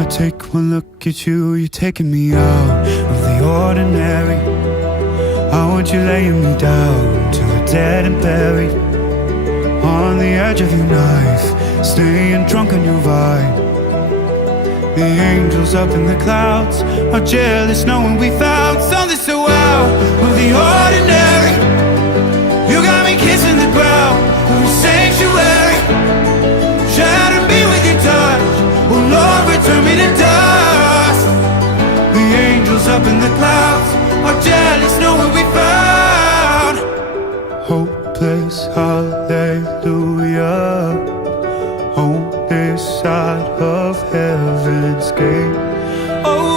I take one look at you, you're taking me out of the ordinary. I want you laying me down to a dead and buried, on the edge of your knife, staying drunk on your vine. The angels up in the clouds are jealous knowing we found something so out of the ordinary. You got me kissing the ground of a sanctuary, shatter me with your touch, oh Lord, return me to dust. The angels up in the clouds are jealous knowing we found hopeless hallelujah on this side of heaven's gate. Oh,